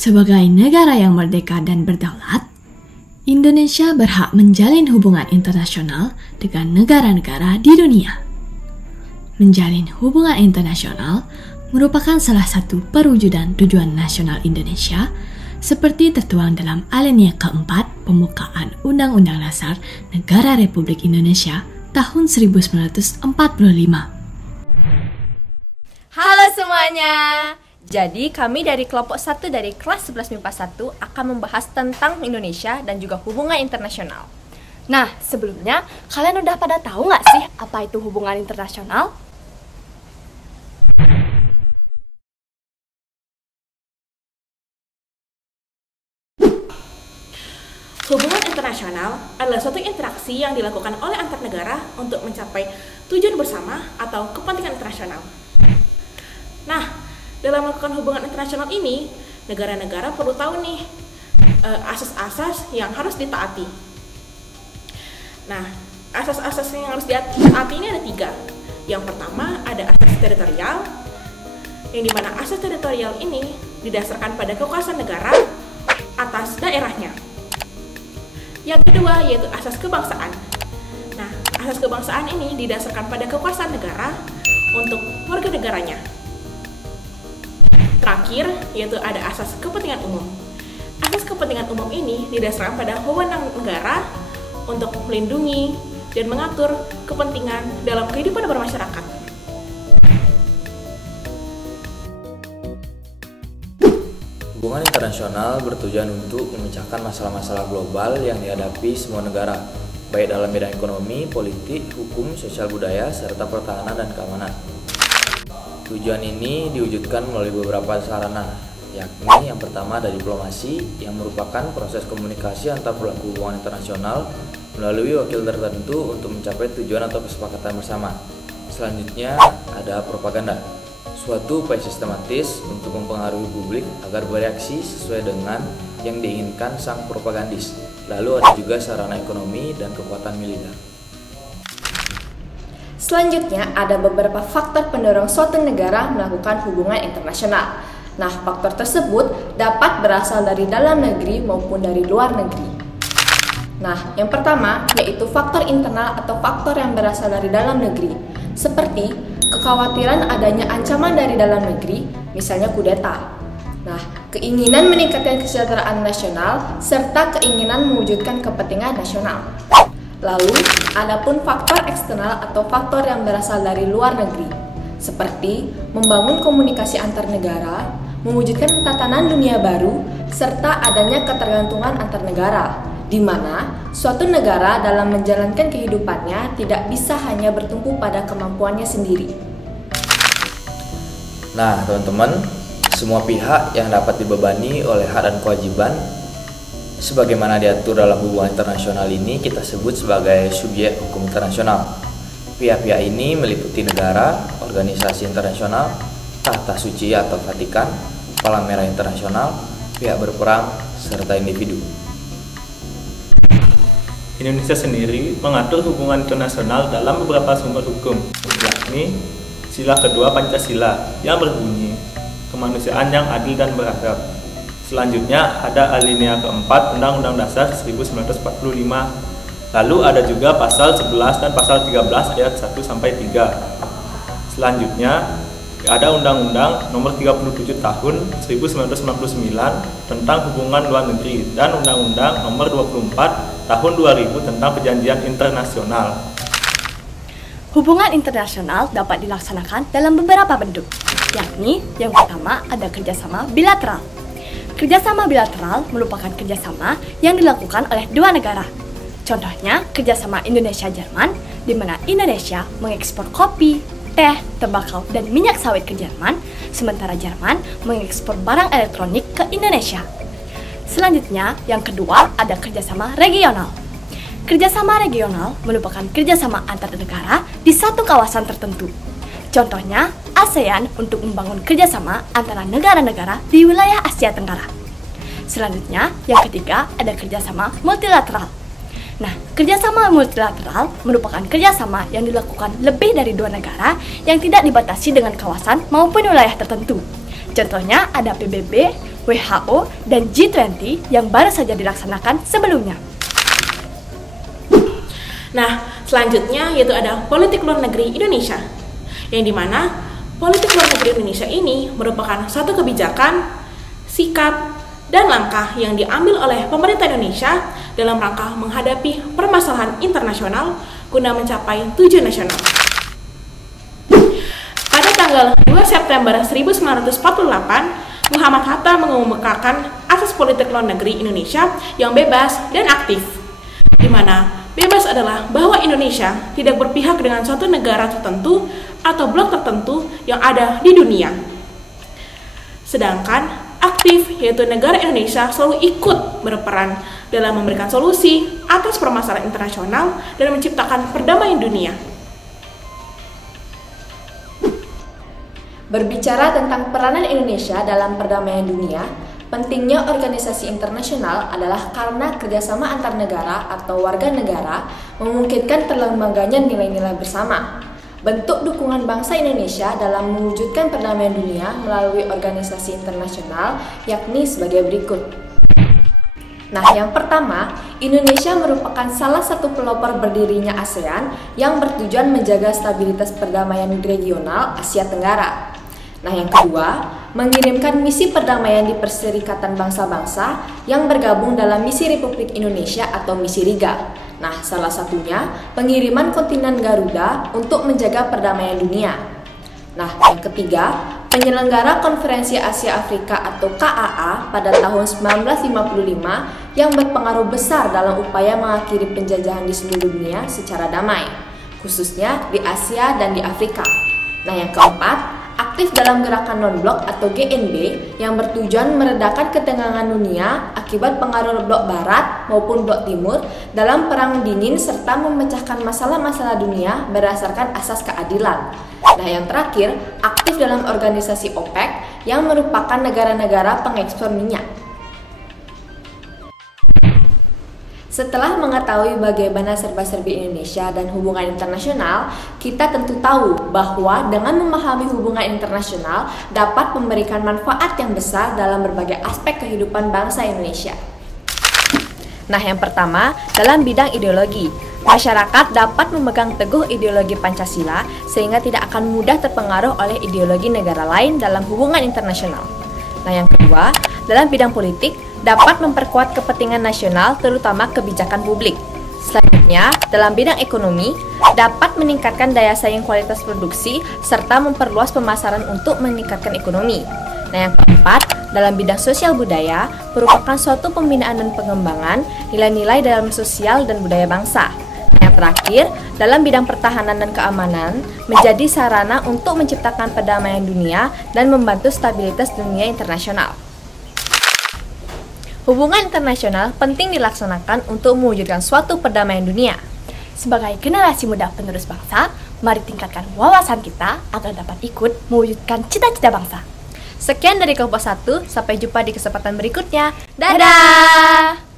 Sebagai negara yang merdeka dan berdaulat, Indonesia berhak menjalin hubungan internasional dengan negara-negara di dunia. Menjalin hubungan internasional merupakan salah satu perwujudan tujuan nasional Indonesia seperti tertuang dalam alinea keempat pembukaan Undang-Undang Dasar Negara Republik Indonesia tahun 1945. Halo semuanya! Jadi kami dari kelompok 1 dari kelas 11 MIPA 1 akan membahas tentang Indonesia dan juga hubungan internasional. Nah, sebelumnya kalian udah pada tahu nggak sih apa itu hubungan internasional? Hubungan internasional adalah suatu interaksi yang dilakukan oleh antar negara untuk mencapai tujuan bersama atau kepentingan internasional. Nah, dalam melakukan hubungan internasional ini, negara-negara perlu tahu nih asas-asas yang harus ditaati. Nah, asas-asas yang harus ditaati ini ada 3. Yang pertama ada asas teritorial, yang dimana asas teritorial ini didasarkan pada kekuasaan negara atas daerahnya. Yang kedua yaitu asas kebangsaan. Nah, asas kebangsaan ini didasarkan pada kekuasaan negara untuk warga negaranya. Terakhir, yaitu ada asas kepentingan umum. Asas kepentingan umum ini didasarkan pada wewenang negara untuk melindungi dan mengatur kepentingan dalam kehidupan bermasyarakat. Hubungan internasional bertujuan untuk memecahkan masalah-masalah global yang dihadapi semua negara, baik dalam bidang ekonomi, politik, hukum, sosial budaya, serta pertahanan dan keamanan. Tujuan ini diwujudkan melalui beberapa sarana, yakni yang pertama ada diplomasi, yang merupakan proses komunikasi antar pelaku hubungan internasional melalui wakil tertentu untuk mencapai tujuan atau kesepakatan bersama. Selanjutnya ada propaganda, suatu upaya sistematis untuk mempengaruhi publik agar bereaksi sesuai dengan yang diinginkan sang propagandis. Lalu ada juga sarana ekonomi dan kekuatan militer. Selanjutnya, ada beberapa faktor pendorong suatu negara melakukan hubungan internasional. Nah, faktor tersebut dapat berasal dari dalam negeri maupun dari luar negeri. Nah, yang pertama yaitu faktor internal atau faktor yang berasal dari dalam negeri, seperti kekhawatiran adanya ancaman dari dalam negeri, misalnya kudeta. Nah, keinginan meningkatkan kesejahteraan nasional serta keinginan mewujudkan kepentingan nasional. Lalu, adapun faktor eksternal atau faktor yang berasal dari luar negeri, seperti membangun komunikasi antar negara, mewujudkan tatanan dunia baru, serta adanya ketergantungan antar negara, di mana suatu negara dalam menjalankan kehidupannya tidak bisa hanya bertumpu pada kemampuannya sendiri. Nah, teman-teman, semua pihak yang dapat dibebani oleh hak dan kewajiban sebagaimana diatur dalam hubungan internasional ini kita sebut sebagai subjek hukum internasional. Pihak-pihak ini meliputi negara, organisasi internasional, tahta suci atau Vatikan, Palang Merah Internasional, pihak berperang, serta individu. Indonesia sendiri mengatur hubungan internasional dalam beberapa sumber hukum, yakni sila kedua Pancasila yang berbunyi kemanusiaan yang adil dan beradab. Selanjutnya ada alinea keempat Undang-Undang Dasar 1945. Lalu ada juga pasal 11 dan pasal 13 ayat 1-3. Selanjutnya ada Undang-Undang Nomor 37 Tahun 1999 tentang hubungan luar negeri dan Undang-Undang Nomor 24 Tahun 2000 tentang perjanjian internasional. Hubungan internasional dapat dilaksanakan dalam beberapa bentuk, yakni yang pertama ada kerjasama bilateral. Kerjasama bilateral merupakan kerjasama yang dilakukan oleh dua negara. Contohnya, kerjasama Indonesia-Jerman, di mana Indonesia mengekspor kopi, teh, tembakau, dan minyak sawit ke Jerman, sementara Jerman mengekspor barang elektronik ke Indonesia. Selanjutnya, yang kedua ada kerjasama regional. Kerjasama regional merupakan kerjasama antar negara di satu kawasan tertentu. Contohnya, ASEAN untuk membangun kerjasama antara negara-negara di wilayah Asia Tenggara. Selanjutnya, yang ketiga ada kerjasama multilateral. Nah, kerjasama multilateral merupakan kerjasama yang dilakukan lebih dari dua negara yang tidak dibatasi dengan kawasan maupun wilayah tertentu. Contohnya ada PBB, WHO, dan G20 yang baru saja dilaksanakan sebelumnya. Nah, selanjutnya yaitu ada politik luar negeri Indonesia, yang dimana politik luar negeri Indonesia ini merupakan suatu kebijakan, sikap, dan langkah yang diambil oleh pemerintah Indonesia dalam rangka menghadapi permasalahan internasional guna mencapai tujuan nasional. Pada tanggal 2 September 1948, Muhammad Hatta mengemukakan asas politik luar negeri Indonesia yang bebas dan aktif, di mana bebas adalah bahwa Indonesia tidak berpihak dengan suatu negara tertentu atau blok tertentu yang ada di dunia. Sedangkan aktif yaitu negara Indonesia selalu ikut berperan dalam memberikan solusi atas permasalahan internasional dan menciptakan perdamaian dunia. Berbicara tentang peranan Indonesia dalam perdamaian dunia, pentingnya organisasi internasional adalah karena kerjasama antar negara atau warga negara memungkinkan terlembaganya nilai-nilai bersama. Bentuk dukungan bangsa Indonesia dalam mewujudkan perdamaian dunia melalui organisasi internasional yakni sebagai berikut. Nah, yang pertama, Indonesia merupakan salah satu pelopor berdirinya ASEAN yang bertujuan menjaga stabilitas perdamaian regional Asia Tenggara. Nah, yang kedua, mengirimkan misi perdamaian di Perserikatan Bangsa-Bangsa yang bergabung dalam misi Republik Indonesia atau misi RIGA. Nah, salah satunya pengiriman kontingen Garuda untuk menjaga perdamaian dunia. Nah, yang ketiga, penyelenggara Konferensi Asia Afrika atau KAA pada tahun 1955 yang berpengaruh besar dalam upaya mengakhiri penjajahan di seluruh dunia secara damai, khususnya di Asia dan di Afrika. Nah, yang keempat, aktif dalam gerakan non-blok atau GNB yang bertujuan meredakan ketegangan dunia akibat pengaruh blok barat maupun blok timur dalam perang dingin serta memecahkan masalah-masalah dunia berdasarkan asas keadilan. Nah, yang terakhir, aktif dalam organisasi OPEC yang merupakan negara-negara pengekspor minyak. Setelah mengetahui bagaimana serba-serbi Indonesia dan hubungan internasional, kita tentu tahu bahwa dengan memahami hubungan internasional dapat memberikan manfaat yang besar dalam berbagai aspek kehidupan bangsa Indonesia. Nah, yang pertama, dalam bidang ideologi, masyarakat dapat memegang teguh ideologi Pancasila sehingga tidak akan mudah terpengaruh oleh ideologi negara lain dalam hubungan internasional. Nah, yang kedua, dalam bidang politik, dapat memperkuat kepentingan nasional terutama kebijakan publik. Selanjutnya, dalam bidang ekonomi, dapat meningkatkan daya saing kualitas produksi serta memperluas pemasaran untuk meningkatkan ekonomi. Nah, yang keempat, dalam bidang sosial budaya, merupakan suatu pembinaan dan pengembangan nilai-nilai dalam sosial dan budaya bangsa. Yang terakhir, dalam bidang pertahanan dan keamanan, menjadi sarana untuk menciptakan perdamaian dunia dan membantu stabilitas dunia internasional. Hubungan internasional penting dilaksanakan untuk mewujudkan suatu perdamaian dunia. Sebagai generasi muda penerus bangsa, mari tingkatkan wawasan kita agar dapat ikut mewujudkan cita-cita bangsa. Sekian dari kelompok 1, sampai jumpa di kesempatan berikutnya. Dadah!